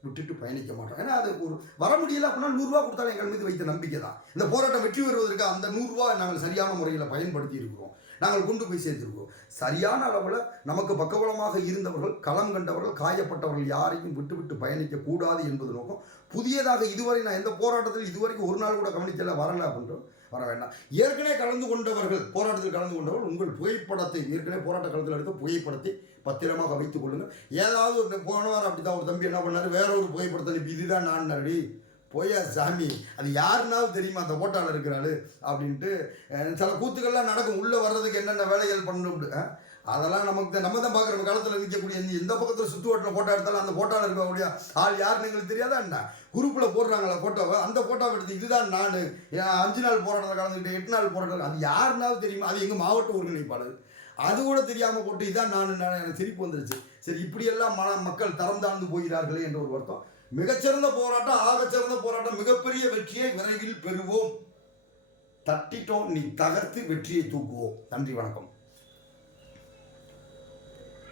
விட்டுட்டு பயணிக்க மாட்டோம். ஏன்னா அது ஒரு வர முடியல அப்படின்னா நூறுரூவா கொடுத்தாலும் எங்கள் மீது வைத்த நம்பிக்கை தான். இந்த போராட்டம் வெற்றி பெறுவதற்கு அந்த நூறுரூவா நாங்கள் சரியான முறையில் பயன்படுத்தி இருக்கிறோம். நாங்கள் கொண்டு போய் சேர்த்துருக்கோம் சரியான அளவில் நமக்கு பக்கபலமாக இருந்தவர்கள் களம் கண்டவர்கள் காயப்பட்டவர்கள் யாரையும் விட்டு விட்டு பயணிக்க கூடாது என்பது நோக்கம். புதியதாக இதுவரை நான் எந்த போராட்டத்தில் இதுவரைக்கும் ஒரு நாள் கூட கவனித்தல வரல அப்படின்றோம் வர வேண்டாம் ஏற்கனவே கலந்து கொண்டவர்கள் போராட்டத்தில் கலந்து கொண்டவர்கள் உங்கள் புகைப்படத்தை ஏற்கனவே போராட்ட காலத்தில் எடுத்த புகைப்படத்தை பத்திரமாக வைத்துக் கொள்ளுங்கள். ஏதாவது ஒரு போன வாரம் அப்படி தான் ஒரு தம்பி என்ன பண்ணார்? வேற ஒரு புகைப்படத்தை அனுப்பி இதுதான் நான் நடி போயா சாமி. அது யாருனாவது தெரியுமா? அந்த ஓட்டாளர் இருக்கிறாரு. அப்படின்ட்டு சில கூத்துக்கள்லாம் நடக்கும். உள்ளே வர்றதுக்கு என்னென்ன வேலைகள் பண்ணணும்? அதெல்லாம் நமக்கு நம்ம தான் பார்க்குற காலத்தில் நிற்கக்கூடிய இந்த எந்த பக்கத்தில் சுற்றுவட்டில் ஃபோட்டோ எடுத்தாலும் அந்த ஃபோட்டோவில் இருக்கக்கூடிய ஆள் யாருன்னு எங்களுக்கு தெரியாதா என்ன? குரூப்பில் போடுறாங்களா ஃபோட்டோவை அந்த ஃபோட்டோவை எடுத்து இதுதான் நான். அஞ்சு நாள் போராட்டத்தில் கலந்துக்கிட்டேன் எட்டு நாள் போராட்டம் அது யாருனாலும் தெரியுமா? அது எங்கள் மாவட்ட ஒருங்கிணைப்பாளர். அது கூட தெரியாமல் போட்டு இதான் நான் நான் எனக்கு சிரிப்பு வந்துருச்சு. சரி இப்படியெல்லாம் மன மக்கள் தரம் தாழ்ந்து போகிறார்களே என்ற ஒரு வருத்தம். மிகச்சிறந்த போராட்டம் ஆகச்சிறந்த போராட்டம் மிகப்பெரிய வெற்றியை விரைவில் பெறுவோம். தட்டிட்டோம் நீ தகர்த்து வெற்றியை தூக்குவோம். நன்றி வணக்கம்.